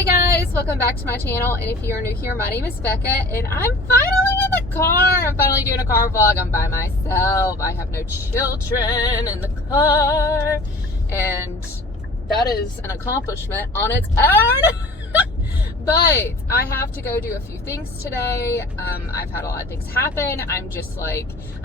Hey guys, welcome back to my channel, and if you are new here, my name is Becca, and I'm finally in the car. I'm finally doing a car vlog. I'm by myself. I have no children in the car, and that is an accomplishment on its own. But I have to go do a few things today. I've had a lot of things happen. I'm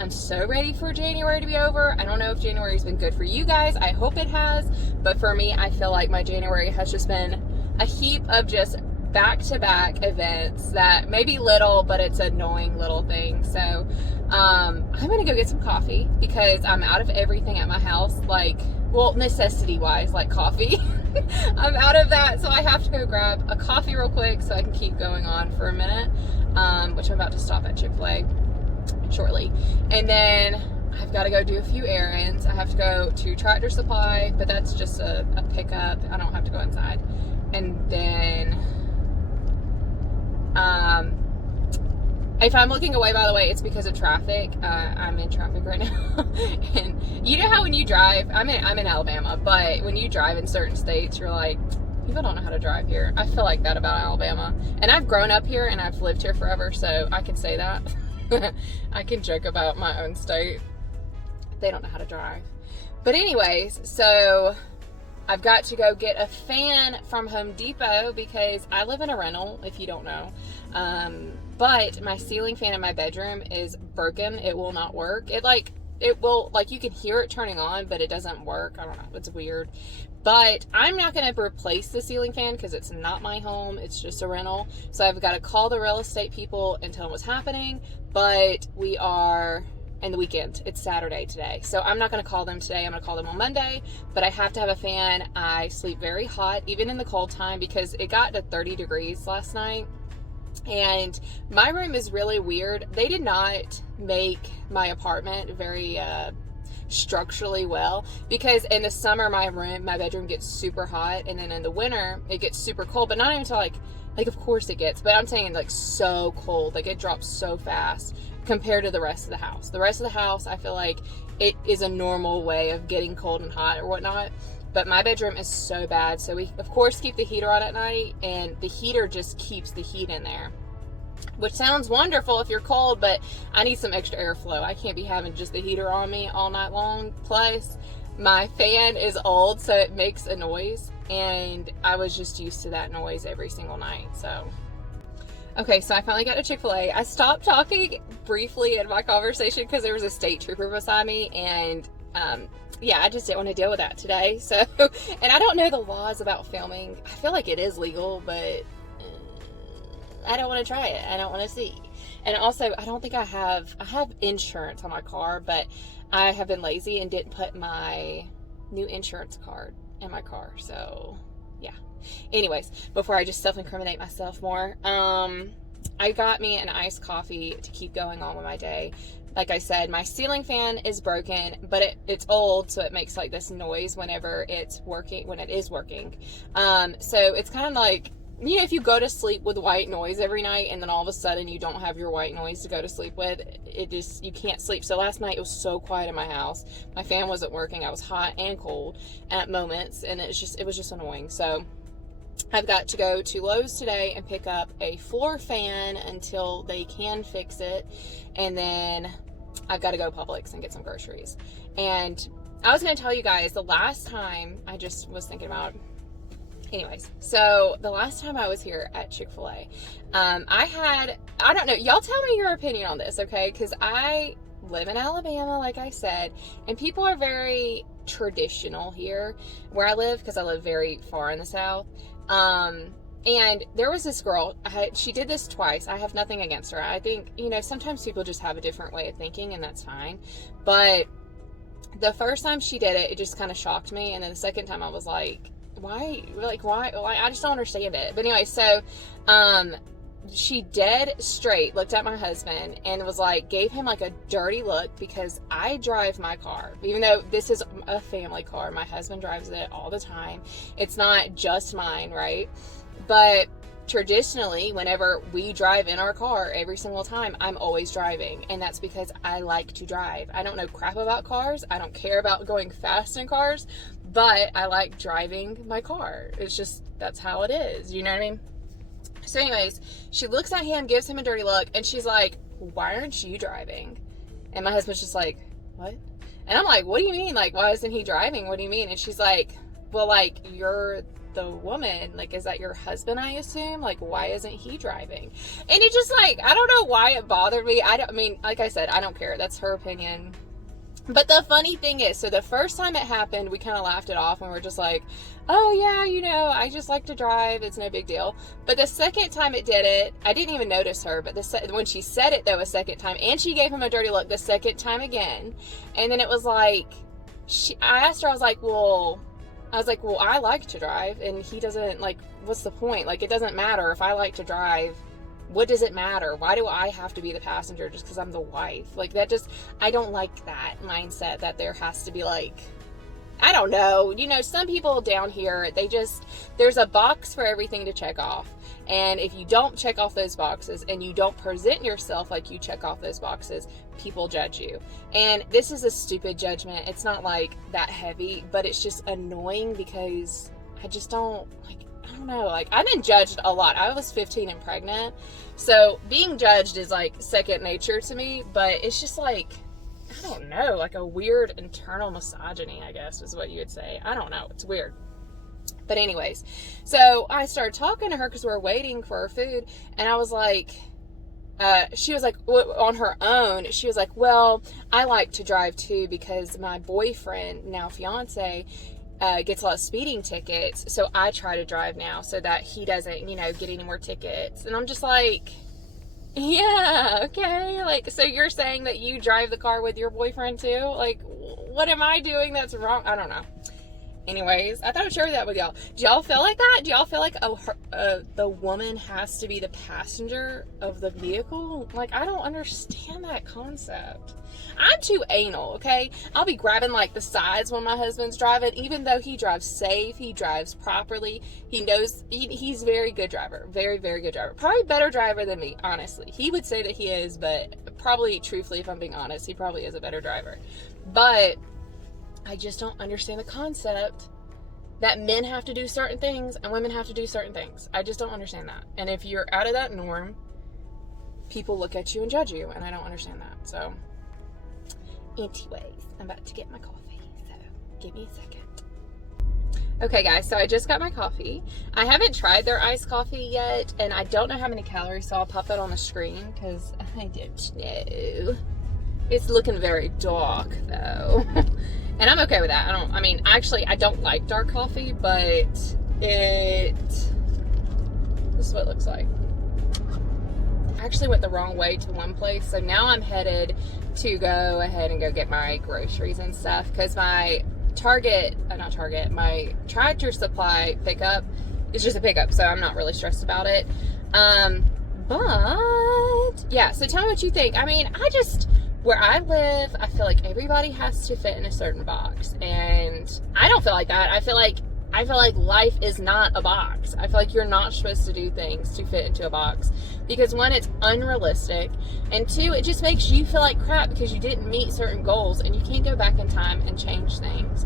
so ready for January to be over. I don't know if January's been good for you guys. I hope it has, but for me, I feel like my January has just been a heap of just back-to-back events that may be little, but it's annoying little things. So I'm gonna go get some coffee because I'm out of everything at my house, necessity wise, like coffee. I'm out of that, so I have to go grab a coffee real quick so I can keep going on for a minute, which I'm about to stop at Chick-fil-A shortly. And then I've got to go do a few errands. I have to go to Tractor Supply, but that's just a pickup. I don't have to go inside. And then if I'm looking away, by the way, it's because of traffic. I'm in traffic right now. And you know how when you drive, I'm in Alabama, but when you drive in certain states, you're like, people don't know how to drive here. I feel like that about Alabama. And I've grown up here and I've lived here forever, so I can say that. I can joke about my own state. They don't know how to drive. But anyways, so I've got to go get a fan from Home Depot because I live in a rental, if you don't know. But my ceiling fan in my bedroom is broken. It will not work. You can hear it turning on, but it doesn't work. I don't know. It's weird. But I'm not going to replace the ceiling fan because it's not my home. It's just a rental. So I've got to call the real estate people and tell them what's happening. But we are in the weekend. It's Saturday today. So I'm not going to call them today. I'm going to call them on Monday. But I have to have a fan. I sleep very hot, even in the cold time, because it got to 30 degrees last night. And my room is really weird. They did not make my apartment very structurally well, because in the summer my bedroom gets super hot, and then in the winter it gets super cold, but not even until like of course it gets, but I'm saying like so cold, like it drops so fast compared to the rest of the house. The rest of the house, I feel like it is a normal way of getting cold and hot or whatnot. But my bedroom is so bad. So we, of course, keep the heater on at night, and the heater just keeps the heat in there, which sounds wonderful if you're cold, but I need some extra airflow. I can't be having just the heater on me all night long. Plus, my fan is old, so it makes a noise, and I was just used to that noise every single night. So, okay, so I finally got to Chick-fil-A. I stopped talking briefly in my conversation because there was a state trooper beside me, and yeah, I just didn't want to deal with that today. So, and I don't know the laws about filming. I feel like it is legal, but I don't want to try it. I don't want to see. And also, I don't think I have insurance on my car, but I have been lazy and didn't put my new insurance card in my car. So, yeah. Anyways, before I just self-incriminate myself more, I got me an iced coffee to keep going on with my day. Like I said, my ceiling fan is broken, but it's old, so it makes like this noise whenever it's working, when it is working. So it's kind of like, you know, if you go to sleep with white noise every night and then all of a sudden you don't have your white noise to go to sleep with, you can't sleep. So last night it was so quiet in my house. My fan wasn't working. I was hot and cold at moments, and it was just annoying. So I've got to go to Lowe's today and pick up a floor fan until they can fix it. And then I've got to go to Publix and get some groceries. And I was going to tell you guys, the last time, I just was thinking about, anyways, so the last time I was here at Chick-fil-A, I don't know, y'all tell me your opinion on this, okay? Because I live in Alabama, like I said, and people are very traditional here where I live, because I live very far in the South. And there was this girl, she did this twice. I have nothing against her. I think, you know, sometimes people just have a different way of thinking, and that's fine. But the first time she did it, it just kind of shocked me. And then the second time I was like, why? I just don't understand it. But anyway, so, she dead straight looked at my husband and was like, gave him like a dirty look, because I drive my car, even though this is a family car. My husband drives it all the time. It's not just mine, right? But traditionally, whenever we drive in our car, every single time, I'm always driving. And that's because I like to drive. I don't know crap about cars. I don't care about going fast in cars, but I like driving my car. It's just, that's how it is. You know what I mean? So anyways, she looks at him, gives him a dirty look, and she's like, why aren't you driving? And my husband's just like, what? And I'm like, what do you mean? Like, why isn't he driving? What do you mean? And she's like, well, like, you're the woman. Like, is that your husband, I assume? Like, why isn't he driving? And it just, like, I don't know why it bothered me. I mean, like I said, I don't care. That's her opinion. But the funny thing is, so the first time it happened, we kind of laughed it off and we're just like, oh yeah, you know, I just like to drive. It's no big deal. But the second time it did it, I didn't even notice her. But when she said it, though, a second time, and she gave him a dirty look the second time again. And then it was like, I asked her, I was like, well, I like to drive. And he doesn't, like, what's the point? Like, it doesn't matter if I like to drive. What does it matter? Why do I have to be the passenger just because I'm the wife? Like, that just, I don't like that mindset that there has to be, like, I don't know. You know, some people down here, there's a box for everything to check off. And if you don't check off those boxes and you don't present yourself like you check off those boxes, people judge you. And this is a stupid judgment. It's not, like, that heavy, but it's just annoying because I just don't, like, I don't know, like, I've been judged a lot. I was 15 and pregnant, so being judged is, like, second nature to me, but it's just, like, I don't know, like a weird internal misogyny, I guess is what you would say. I don't know, it's weird. But anyways, so I started talking to her because we were waiting for our food, and I was like, she was like, on her own, she was like, well, I like to drive too because my boyfriend, now fiance, gets a lot of speeding tickets, so I try to drive now so that he doesn't, you know, get any more tickets. And I'm just like, yeah, okay, like, so you're saying that you drive the car with your boyfriend too? Like, what am I doing that's wrong? I don't know. Anyways, I thought I'd share that with y'all. Do y'all feel like that? Do y'all feel like the woman has to be the passenger of the vehicle? Like, I don't understand that concept. I'm too anal, okay? I'll be grabbing, like, the sides when my husband's driving, even though he drives safe, he drives properly, he knows, he's a very good driver, very, very good driver. Probably a better driver than me, honestly. He would say that he is, but probably, truthfully, if I'm being honest, he probably is a better driver. But I just don't understand the concept that men have to do certain things and women have to do certain things. I just don't understand that. And if you're out of that norm, people look at you and judge you, and I don't understand that. So, anyways, I'm about to get my coffee, so give me a second. Okay, guys, so I just got my coffee. I haven't tried their iced coffee yet, and I don't know how many calories, so I'll pop that on the screen, because I don't know. It's looking very dark, though. And I'm okay with that. I don't like dark coffee, but this is what it looks like. I actually went the wrong way to one place, so now I'm headed to go ahead and go get my groceries and stuff, because my my Tractor Supply pickup is just a pickup, so I'm not really stressed about it. But yeah, so tell me what you think. Where I live, I feel like everybody has to fit in a certain box, and I don't feel like that. I feel like life is not a box. I feel like you're not supposed to do things to fit into a box, because one, it's unrealistic, and two, it just makes you feel like crap because you didn't meet certain goals, and you can't go back in time and change things.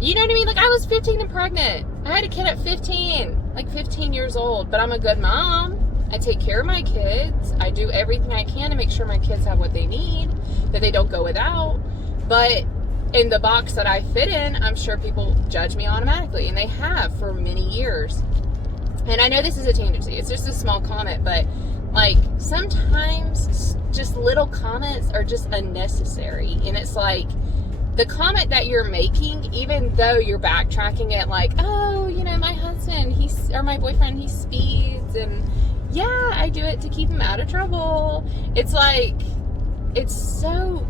You know what I mean? Like, I was 15 and pregnant. I had a kid at 15, like 15 years old, but I'm a good mom. I take care of my kids. I do everything I can to make sure my kids have what they need, that they don't go without. But in the box that I fit in, I'm sure people judge me automatically, and they have for many years. And I know this is a tendency. It's just a small comment, but, like, sometimes just little comments are just unnecessary. And it's like, the comment that you're making, even though you're backtracking it, like, oh, you know, my husband, my boyfriend, he speeds, and yeah, I do it to keep him out of trouble. It's like, it's so,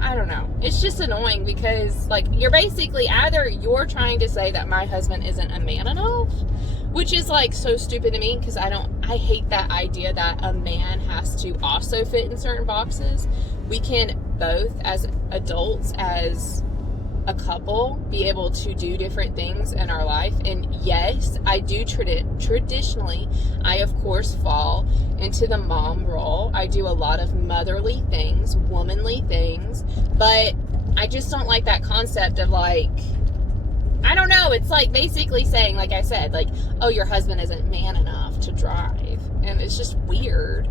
I don't know. It's just annoying because, like, you're basically, either you're trying to say that my husband isn't a man enough, which is, like, so stupid to me, because I hate that idea that a man has to also fit in certain boxes. We can both, as adults, as a couple be able to do different things in our life. And yes, I do traditionally, I of course fall into the mom role. I do a lot of motherly things, womanly things, but I just don't like that concept of like, I don't know, it's like basically saying, like I said, like, oh, your husband isn't man enough to drive. And it's just weird.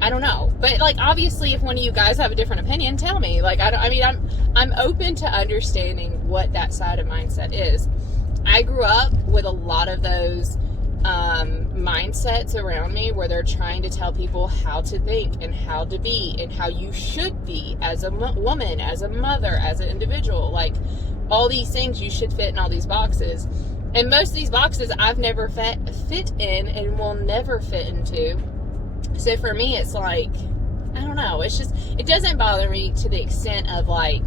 I don't know. But like, obviously, if one of you guys have a different opinion, tell me. Like, I'm open to understanding what that side of mindset is. I grew up with a lot of those mindsets around me where they're trying to tell people how to think and how to be and how you should be as a woman, as a mother, as an individual. Like, all these things you should fit in all these boxes. And most of these boxes I've never fit in and will never fit into. So for me, it's like, I don't know. It's just, it doesn't bother me to the extent of like,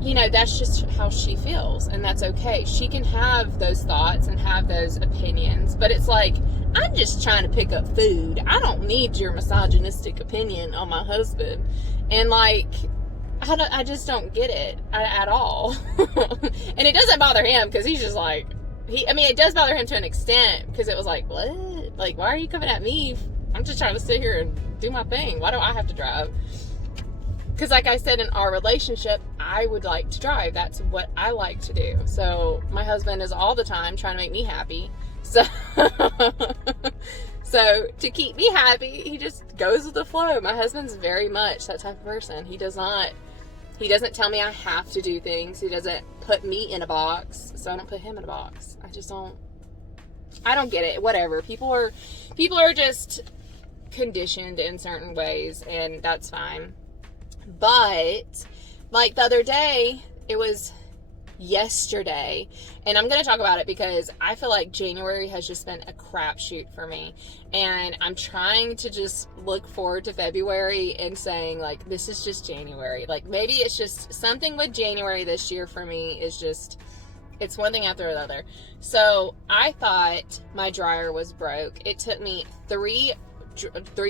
you know, that's just how she feels, and that's okay. She can have those thoughts and have those opinions, but it's like, I'm just trying to pick up food. I don't need your misogynistic opinion on my husband. And like, I just don't get it at all. And it doesn't bother him because he's just like, it does bother him to an extent because it was like, what? Like, why are you coming at me? I'm just trying to sit here and do my thing. Why do I have to drive? Because like I said, in our relationship, I would like to drive. That's what I like to do. So my husband is all the time trying to make me happy. So, so to keep me happy, he just goes with the flow. My husband's very much that type of person. He doesn't tell me I have to do things. He doesn't put me in a box. So I don't put him in a box. I don't get it. Whatever. People are just conditioned in certain ways, and that's fine. But like the other day, it was yesterday, and I'm going to talk about it because I feel like January has just been a crapshoot for me, and I'm trying to just look forward to February and saying like, this is just January. Like, maybe it's just something with January this year for me is just, it's one thing after another. So I thought my dryer was broke. It took me three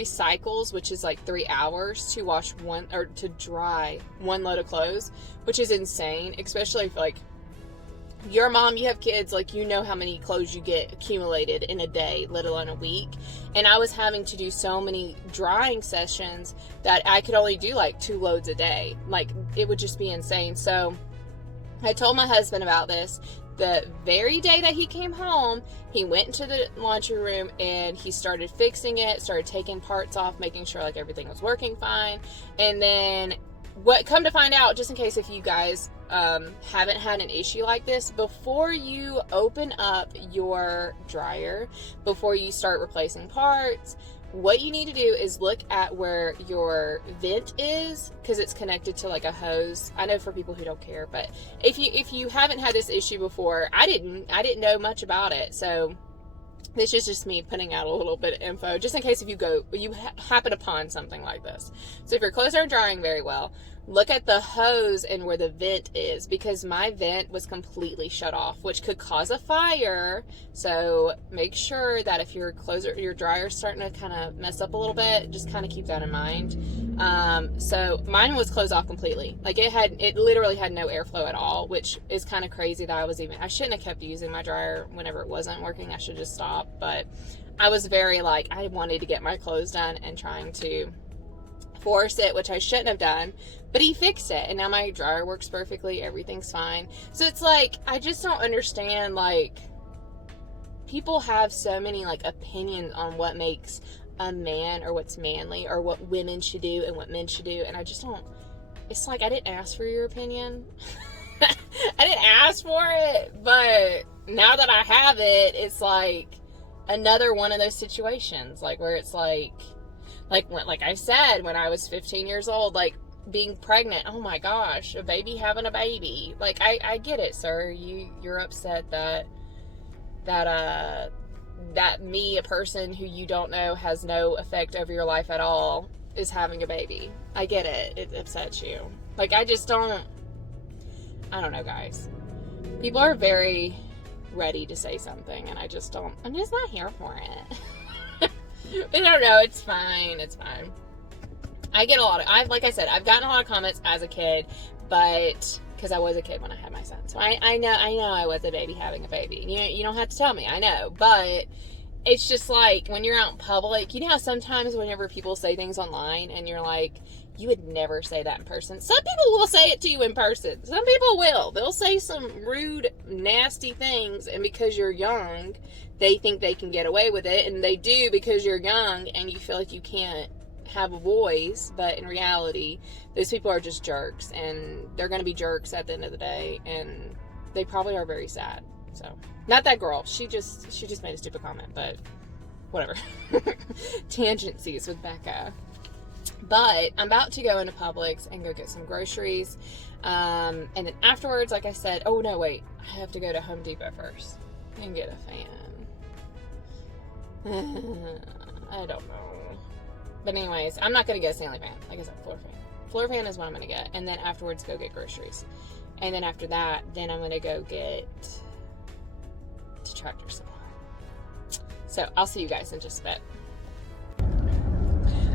cycles, which is like 3 hours to wash to dry one load of clothes, which is insane, especially if like you're a mom, you have kids, like, you know how many clothes you get accumulated in a day, let alone a week. And I was having to do so many drying sessions that I could only do like 2 loads a day. Like, it would just be insane. So I told my husband about this. The very day that he came home, he went into the laundry room and he started fixing it, started taking parts off, making sure like everything was working fine. And then come to find out, just in case if you guys haven't had an issue like this, before you open up your dryer, before you start replacing parts, what you need to do is look at where your vent is, because it's connected to like a hose. I know for people who don't care, but if you haven't had this issue before, I didn't know much about it. So this is just me putting out a little bit of info, just in case if you happen upon something like this. So if your clothes aren't drying very well, look at the hose and where the vent is, because my vent was completely shut off, which could cause a fire. So make sure that if your dryer is starting to kind of mess up a little bit, just kind of keep that in mind. So mine was closed off completely. Like, it literally had no airflow at all, which is kind of crazy that I shouldn't have kept using my dryer whenever it wasn't working. I should just stop. But I was very like, I wanted to get my clothes done and trying to force it, which I shouldn't have done, but he fixed it, and now my dryer works perfectly. Everything's fine. So it's like, I just don't understand, like, people have so many like opinions on what makes a man or what's manly or what women should do and what men should do, and I just don't. It's like, I didn't ask for your opinion. I didn't ask for it, but now that I have it, it's like another one of those situations, like, where it's like I said, when I was 15 years old, like, being pregnant, oh my gosh, having a baby. Like, I get it, sir. You're upset that me, a person who you don't know has no effect over your life at all, is having a baby. I get it. It upsets you. Like, I don't know, guys. People are very ready to say something, and I'm just not here for it. I don't know. It's fine. I get like I said, I've gotten a lot of comments as a kid, but because I was a kid when I had my son. So I know I was a baby having a baby. You don't have to tell me, I know. But it's just like when you're out in public, you know how sometimes whenever people say things online and you're like, you would never say that in person. Some people will say it to you in person. Some people will. They'll say some rude, nasty things, and because you're young, they think they can get away with it, and they do because you're young and you feel like you can't have a voice, but in reality, those people are just jerks, and they're going to be jerks at the end of the day, and they probably are very sad. So, not that girl. She just made a stupid comment, but whatever. Tangencies with Becca. But I'm about to go into Publix and go get some groceries. And then afterwards, like I said, oh no, wait, I have to go to Home Depot first and get a fan. I don't know. But anyways, I'm not going to get a ceiling fan. Like I said, floor fan. Floor fan is what I'm going to get. And then afterwards, go get groceries. And then after that, then I'm going to go get to Tractor Supply. So I'll see you guys in just a bit.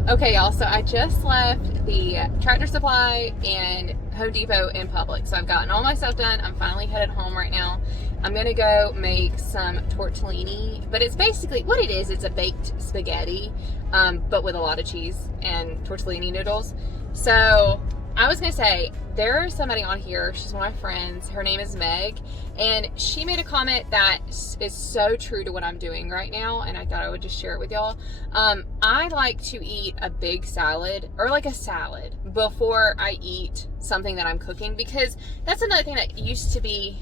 Okay, y'all, so I just left the Tractor Supply and Home Depot in Publix. So I've gotten all my stuff done. I'm finally headed home right now. I'm going to go make some tortellini, but it's basically, what it is, it's a baked spaghetti, but with a lot of cheese and tortellini noodles. So I was going to say, there's somebody on here, she's one of my friends, her name is Meg, and she made a comment that is so true to what I'm doing right now, and I thought I would just share it with y'all. I like to eat a big salad, or like a salad, before I eat something that I'm cooking, because that's another thing that used to be,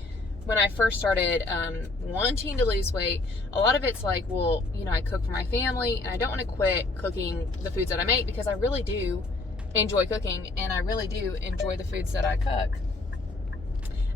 when I first started wanting to lose weight, a lot of it's like, well, you know, I cook for my family, and I don't want to quit cooking the foods that I make, because I really do enjoy cooking, and I really do enjoy the foods that I cook.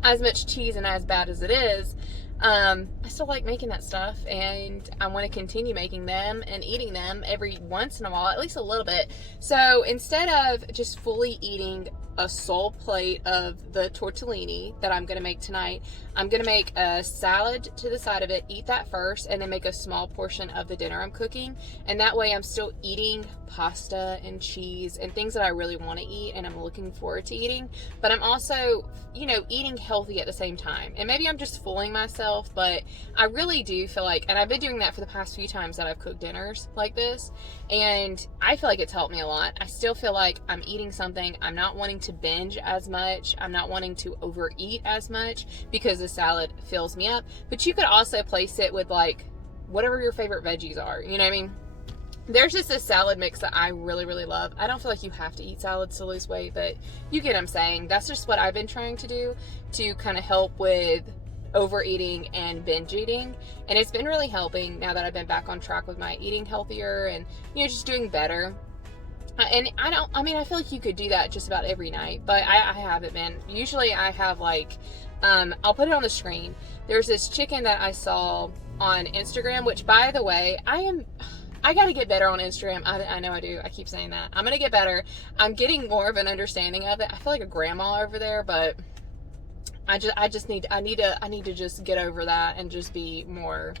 As much cheese and as bad as it is, I still like making that stuff, and I want to continue making them and eating them every once in a while, at least a little bit. So instead of just fully eating a sole plate of the tortellini that I'm going to make tonight, I'm going to make a salad to the side of it, eat that first, and then make a small portion of the dinner I'm cooking. And that way I'm still eating pasta and cheese and things that I really want to eat and I'm looking forward to eating, but I'm also, you know, eating healthy at the same time. And maybe I'm just fooling myself, but I really do feel like, and I've been doing that for the past few times that I've cooked dinners like this, and I feel like it's helped me a lot. I still feel like I'm eating something. I'm not wanting to binge as much. I'm not wanting to overeat as much because the salad fills me up. But you could also place it with like whatever your favorite veggies are. You know what I mean? There's just a salad mix that I really, really love. I don't feel like you have to eat salads to lose weight, but you get what I'm saying. That's just what I've been trying to do to kind of help with overeating and binge eating. And it's been really helping now that I've been back on track with my eating healthier and, you know, just doing better. And I feel like you could do that just about every night, but I haven't been. Usually I have like, I'll put it on the screen. There's this chicken that I saw on Instagram, which by the way, I got to get better on Instagram. I know I do. I keep saying that. I'm going to get better. I'm getting more of an understanding of it. I feel like a grandma over there, but I need to just get over that and just be more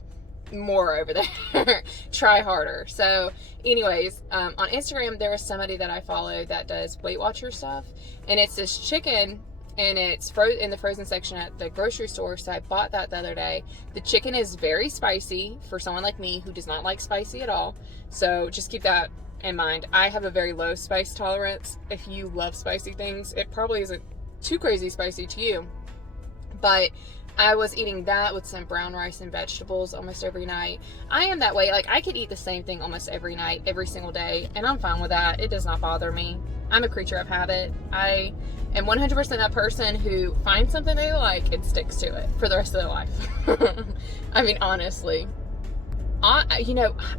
over there. Try harder. So anyways, on Instagram, there is somebody that I follow that does Weight Watcher stuff, and it's this chicken, and it's in the frozen section at the grocery store. So I bought that the other day. The chicken is very spicy for someone like me who does not like spicy at all. So just keep that in mind. I have a very low spice tolerance. If you love spicy things, it probably isn't too crazy spicy to you. But I was eating that with some brown rice and vegetables almost every night. I am that way. Like, I could eat the same thing almost every night, every single day, and I'm fine with that. It does not bother me. I'm a creature of habit. I am 100% that person who finds something they like and sticks to it for the rest of their life. I mean, honestly. I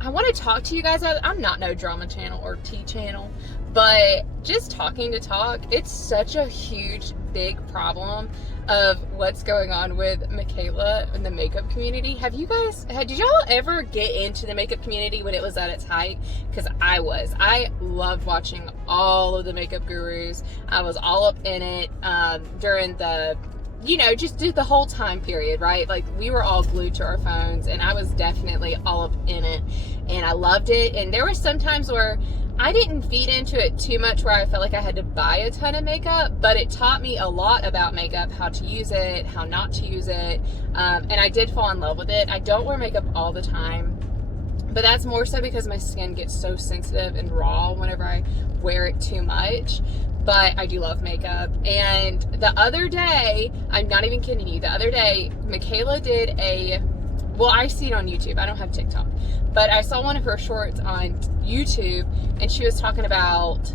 want to talk to you guys. I'm not no drama channel or tea channel, but just talking to talk, it's such a huge, big problem of what's going on with Mikayla and the makeup community. Did y'all ever get into the makeup community when it was at its height? Because I loved watching all of the makeup gurus. I was all up in it during the, just the whole time period, right? Like, we were all glued to our phones, and I was definitely all up in it, and I loved it. And there were some times where I didn't feed into it too much where I felt like I had to buy a ton of makeup, but it taught me a lot about makeup, how to use it, how not to use it, and I did fall in love with it. I don't wear makeup all the time, but that's more so because my skin gets so sensitive and raw whenever I wear it too much. But I do love makeup. And the other day, I'm not even kidding you, the other day, Mikayla did well, I see it on YouTube. I don't have TikTok. But I saw one of her shorts on YouTube, and she was talking about,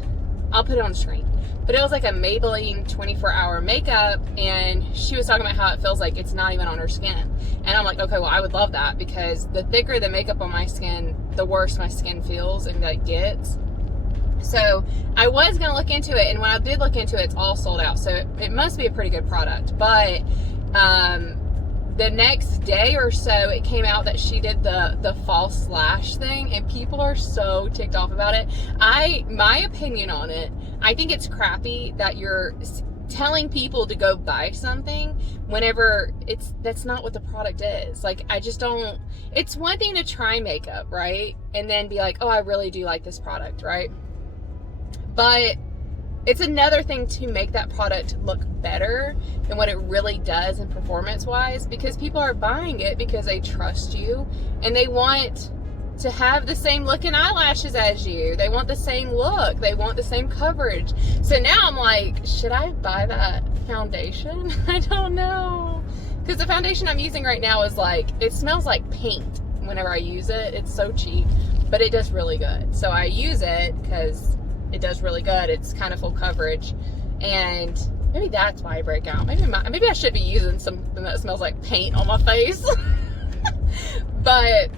I'll put it on the screen, but it was like a Maybelline 24-hour makeup, and she was talking about how it feels like it's not even on her skin. And I'm like, okay, well, I would love that, because the thicker the makeup on my skin, the worse my skin feels and like gets. So I was going to look into it, and when I did look into it, it's all sold out. So it must be a pretty good product. But the next day or so, it came out that she did the false lash thing, and people are so ticked off about it. My opinion on it, I think it's crappy that you're telling people to go buy something whenever that's not what the product is. Like, I just don't. It's one thing to try makeup, right? And then be like, oh, I really do like this product, right? But it's another thing to make that product look better than what it really does in performance wise, because people are buying it because they trust you and they want to have the same looking eyelashes as you. They want the same look. They want the same coverage. So now I'm like, should I buy that foundation? I don't know. Because the foundation I'm using right now is like, it smells like paint whenever I use it. It's so cheap, but it does really good. So I use it because it does really good. It's kind of full coverage, and maybe that's why I break out. Maybe I should be using something that smells like paint on my face. But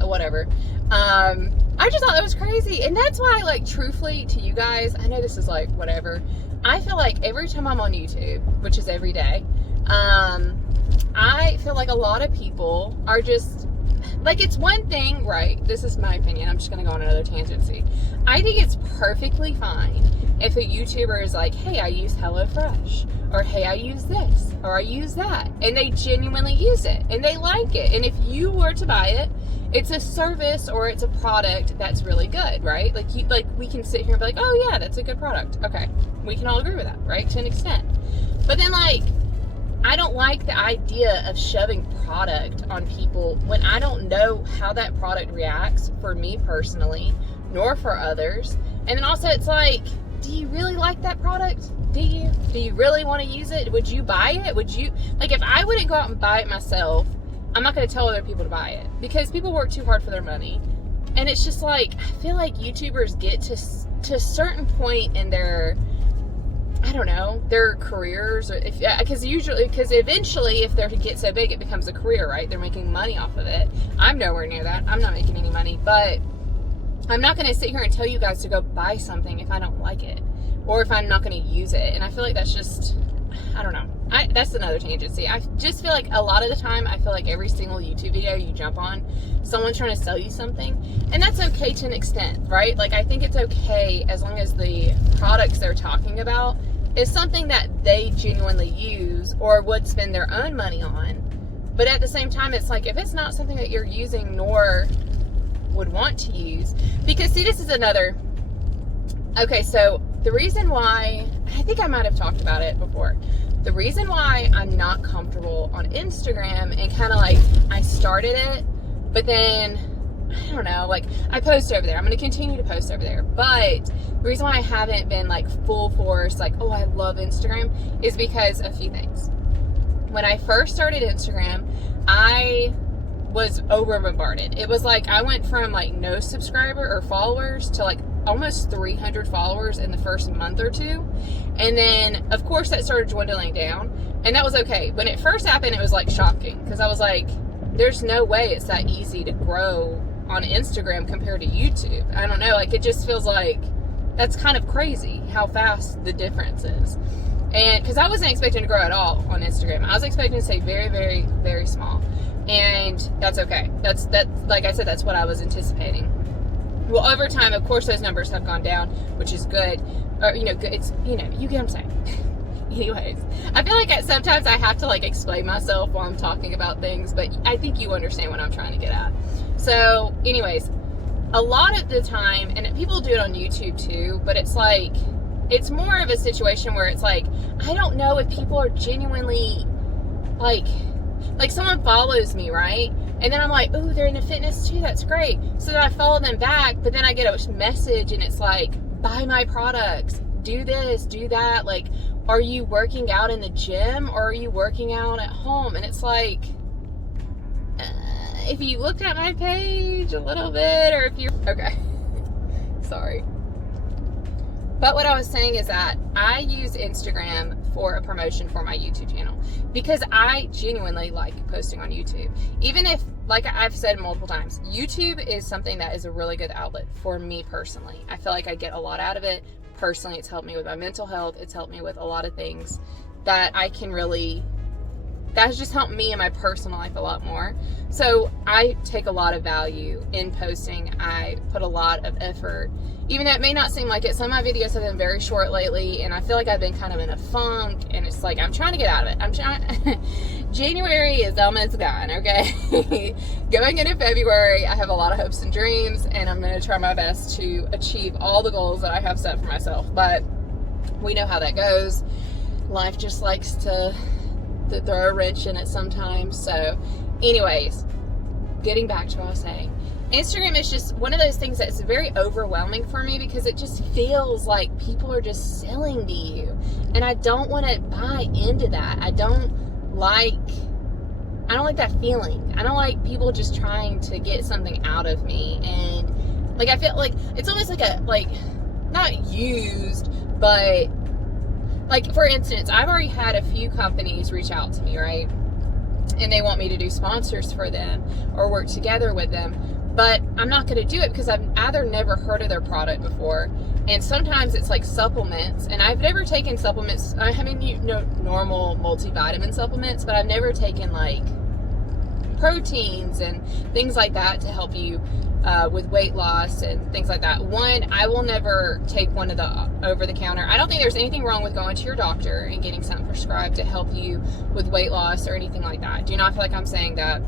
whatever. I just thought that was crazy, and that's why, like, truthfully to you guys, I know this is like whatever. I feel like every time I'm on YouTube, which is every day, I feel like a lot of people are just like, it's one thing, right? This is my opinion. I'm just going to go on another tangency. I think it's perfectly fine if a YouTuber is like, hey, I use HelloFresh, or hey, I use this, or I use that, and they genuinely use it and they like it. And if you were to buy it, it's a service or it's a product that's really good, right? Like, we can sit here and be like, oh yeah, that's a good product. Okay, we can all agree with that, right? To an extent. But then, like, I don't like the idea of shoving product on people when I don't know how that product reacts, for me personally, nor for others. And then also, it's like, do you really like that product? Do you really want to use it? Would you buy it? Would you, like, if I wouldn't go out and buy it myself, I'm not going to tell other people to buy it, because people work too hard for their money. And it's just like, I feel like YouTubers get to a certain point in their, I don't know, their careers, or because eventually, if they get so big, it becomes a career, right? They're making money off of it. I'm nowhere near that. I'm not making any money, but I'm not going to sit here and tell you guys to go buy something if I don't like it, or if I'm not going to use it. And I feel like that's just, I don't know. That's another tangent. See, I just feel like a lot of the time, I feel like every single YouTube video you jump on, someone's trying to sell you something. And that's okay to an extent, right? Like, I think it's okay as long as the products they're talking about is something that they genuinely use or would spend their own money on. But at the same time, it's like, if it's not something that you're using nor would want to use, because see, this is another, okay, so the reason why, I think I might have talked about it before, the reason why I'm not comfortable on Instagram, and kind of like, I started it, but then, I don't know, like, I post over there. I'm going to continue to post over there. But the reason why I haven't been, like, full force, like, oh, I love Instagram, is because a few things. When I first started Instagram, I was over bombarded. It was like, I went from, like, no subscriber or followers to, like, almost 300 followers in the first month or two. And then, of course, that started dwindling down. And that was okay. When it first happened, it was, like, shocking. Because I was like, there's no way it's that easy to grow on Instagram compared to YouTube. I don't know, like, it just feels like that's kind of crazy how fast the difference is. And because I wasn't expecting to grow at all on Instagram. I was expecting to stay very, very, very small. And that's okay. That's like I said, that's what I was anticipating. Well, over time, of course, those numbers have gone down, which is good. Or, you know, good. It's, you know, you get what I'm saying. Anyways, I feel like sometimes I have to, like, explain myself while I'm talking about things, but I think you understand what I'm trying to get at. So, anyways, a lot of the time, and people do it on YouTube too, but it's like, it's more of a situation where it's like, I don't know if people are genuinely like someone follows me, right? And then I'm like, ooh, they're into fitness too, that's great. So then I follow them back, but then I get a message and it's like, buy my products, do this, do that. Like, are you working out in the gym or are you working out at home? And it's like, if you looked at my page a little bit, or if you, okay, sorry. But what I was saying is that I use Instagram for a promotion for my YouTube channel because I genuinely like posting on YouTube. Even if, like I've said multiple times, YouTube is something that is a really good outlet for me personally. I feel like I get a lot out of it. Personally, it's helped me with my mental health. It's helped me with a lot of things that I can really, that's just helped me in my personal life a lot more. So I take a lot of value in posting. I put a lot of effort, even though it may not seem like it. Some of my videos have been very short lately, and I feel like I've been kind of in a funk, and it's like, I'm trying to get out of it. I'm trying. January is almost gone, okay? Going into February, I have a lot of hopes and dreams, and I'm going to try my best to achieve all the goals that I have set for myself. But we know how that goes. Life just likes to throw a wrench in it sometimes. So anyways, getting back to what I was saying, Instagram is just one of those things that's very overwhelming for me because it just feels like people are just selling to you, and I don't want to buy into that. I don't like that feeling. I don't like people just trying to get something out of me, and like I feel like it's almost like a, like, not used, but like, for instance, I've already had a few companies reach out to me, right? And they want me to do sponsors for them or work together with them. But I'm not going to do it because I've either never heard of their product before. And sometimes it's like supplements. And I've never taken supplements. I mean, you know, normal multivitamin supplements, but I've never taken like proteins and things like that to help you with weight loss and things like that. One, I will never take one of the over-the-counter. I don't think there's anything wrong with going to your doctor and getting something prescribed to help you with weight loss or anything like that. Do not feel like I'm saying that.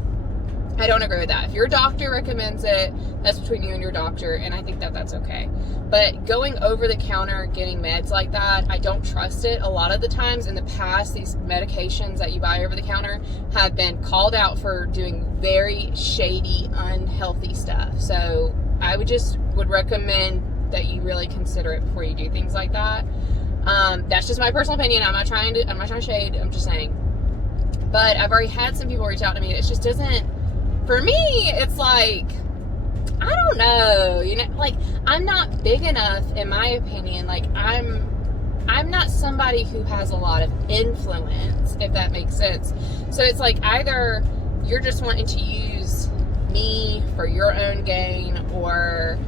I don't agree with that. If your doctor recommends it, that's between you and your doctor, and I think that that's okay. But going over the counter, getting meds like that, I don't trust it. A lot of the times in the past, these medications that you buy over the counter have been called out for doing very shady, unhealthy stuff. So I would recommend that you really consider it before you do things like that. That's just my personal opinion. I'm not trying to shade. I'm just saying. But I've already had some people reach out to me. It just doesn't. For me, it's like, I don't know, you know, like, I'm not big enough, in my opinion. Like, I'm not somebody who has a lot of influence, if that makes sense. So it's like, either you're just wanting to use me for your own gain, or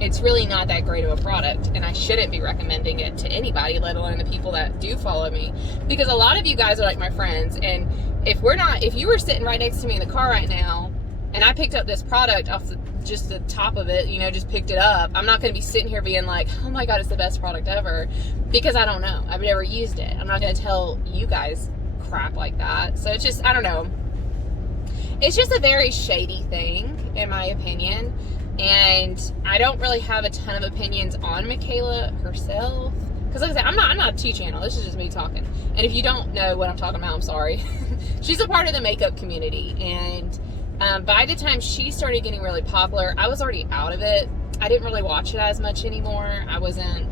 it's really not that great of a product, and I shouldn't be recommending it to anybody, let alone the people that do follow me. Because a lot of you guys are like my friends, and if you were sitting right next to me in the car right now, and I picked up this product off just the top of it, you know, just picked it up, I'm not going to be sitting here being like, oh my God, it's the best product ever, because I don't know. I've never used it. I'm not going to tell you guys crap like that. So it's just, I don't know. It's just a very shady thing, in my opinion. And I don't really have a ton of opinions on Mikayla herself. Because like I said, I'm not a T channel. This is just me talking. And if you don't know what I'm talking about, I'm sorry. She's a part of the makeup community. And by the time she started getting really popular, I was already out of it. I didn't really watch it as much anymore. I wasn't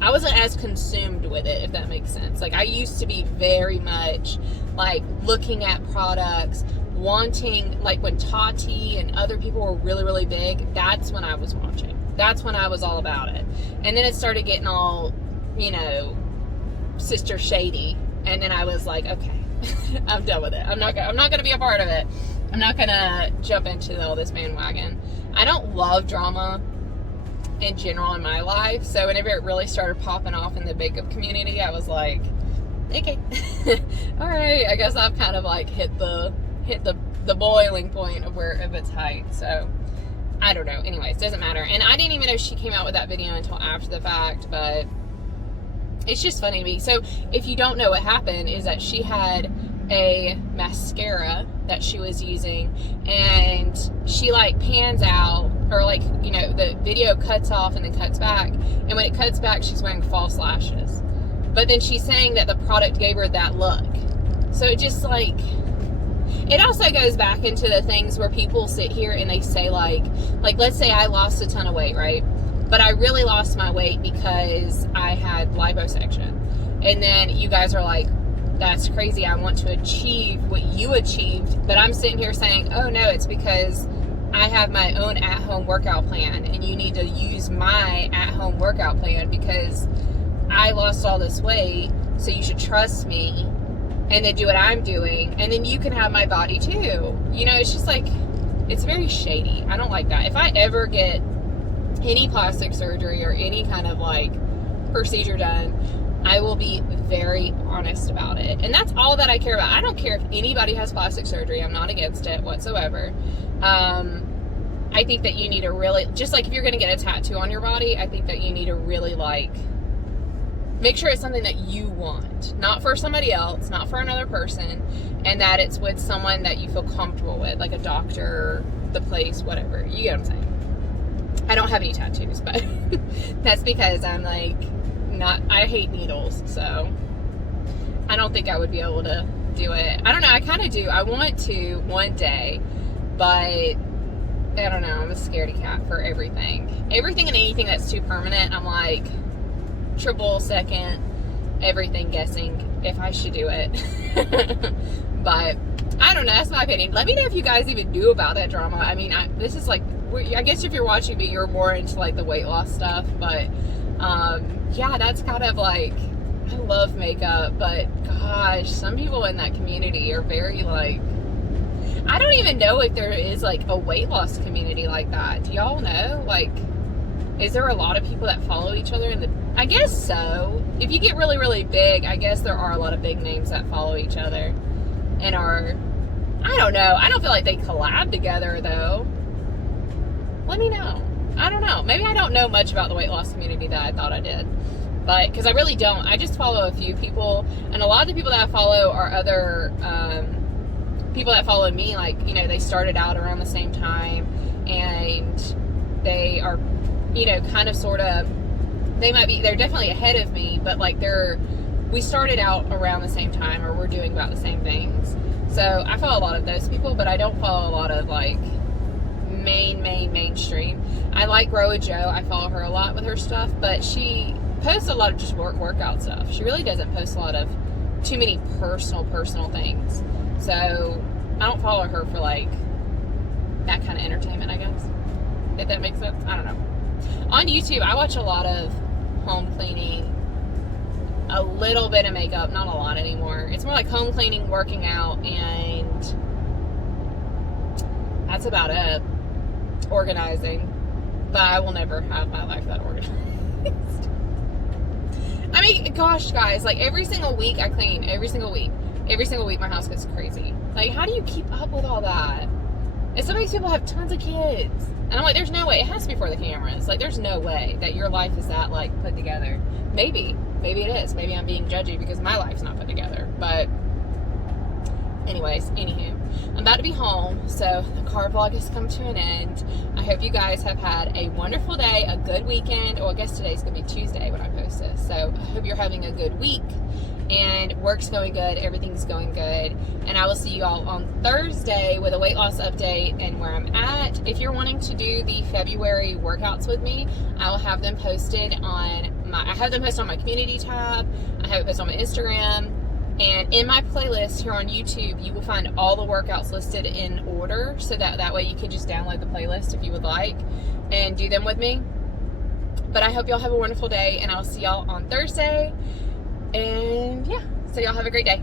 as consumed with it, if that makes sense. Like, I used to be very much like looking at products, wanting, like when Tati and other people were really, really big, that's when I was watching. That's when I was all about it. And then it started getting all, you know, sister shady. And then I was like, okay, I'm done with it. I'm not going to be a part of it. I'm not going to jump into all this bandwagon. I don't love drama in general in my life. So whenever it really started popping off in the makeup community, I was like, okay, all right, I guess I've kind of like hit the boiling point of its height. So I don't know. Anyways, doesn't matter. And I didn't even know she came out with that video until after the fact, but it's just funny to me. So if you don't know, what happened is that she had a mascara that she was using, and she like pans out, or like, you know, the video cuts off and then cuts back, and when it cuts back, she's wearing false lashes. But then she's saying that the product gave her that look. So it just like, it also goes back into the things where people sit here and they say like let's say I lost a ton of weight, right? But I really lost my weight because I had liposuction. And then you guys are like, that's crazy. I want to achieve what you achieved. But I'm sitting here saying, oh no, it's because I have my own at-home workout plan, and you need to use my at-home workout plan because I lost all this weight, so you should trust me and then do what I'm doing, and then you can have my body too. You know, it's just like, it's very shady. I don't like that. If I ever get any plastic surgery or any kind of like procedure done, I will be very honest about it. And that's all that I care about. I don't care if anybody has plastic surgery. I'm not against it whatsoever. I think that you need to really, just like if you're going to get a tattoo on your body, I think that you need to really like, make sure it's something that you want, not for somebody else, not for another person, and that it's with someone that you feel comfortable with, like a doctor, the place, whatever. You get what I'm saying? I don't have any tattoos, but that's because I'm like, I hate needles, so I don't think I would be able to do it. I don't know, I kind of do. I want to one day, but I don't know, I'm a scaredy cat for everything. Everything and anything that's too permanent, I'm like, triple second, everything guessing if I should do it. But I don't know, that's my opinion. Let me know if you guys even knew about that drama. I mean, this is like, I guess if you're watching me, you're more into like the weight loss stuff, but yeah, that's kind of like, I love makeup, but gosh, some people in that community are very like, I don't even know if there is like a weight loss community like that. Do y'all know? Like, is there a lot of people that follow each other I guess so. If you get really, really big, I guess there are a lot of big names that follow each other and are, I don't know. I don't feel like they collab together though. Let me know. I don't know. Maybe I don't know much about the weight loss community that I thought I did. But, because I really don't. I just follow a few people, and a lot of the people that I follow are other people that follow me. Like, you know, they started out around the same time, and they are, you know, kind of sort of, they're definitely ahead of me, but like we started out around the same time, or we're doing about the same things. So I follow a lot of those people, but I don't follow a lot of like mainstream. I like Grow Joe. I follow her a lot with her stuff, but she posts a lot of just workout stuff. She really doesn't post a lot of too many personal things. So I don't follow her for like that kind of entertainment, I guess. If that makes sense. I don't know. On YouTube, I watch a lot of home cleaning, a little bit of makeup, not a lot anymore. It's more like home cleaning, working out, and that's about it. Organizing. But I will never have my life that organized. I mean, gosh, guys, like every single week I clean. Every single week my house gets crazy. Like, how do you keep up with all that? And some of these people have tons of kids. And I'm like, there's no way. It has to be for the cameras. Like, there's no way that your life is that, like, put together. Maybe it is. Maybe I'm being judgy because my life's not put together. But anyways, anywho, I'm about to be home, so the car vlog has come to an end. I hope you guys have had a wonderful day, a good weekend. Oh, I guess today's going to be Tuesday when I post this. So I hope you're having a good week, and work's going good, everything's going good. And I will see you all on Thursday with a weight loss update and where I'm at. If you're wanting to do the February workouts with me, I will have them posted on I have them posted on my community tab. I have it posted on my Instagram. And in my playlist here on YouTube, you will find all the workouts listed in order, so that way you can just download the playlist if you would like and do them with me. But I hope y'all have a wonderful day, and I'll see y'all on Thursday. And yeah, so y'all have a great day.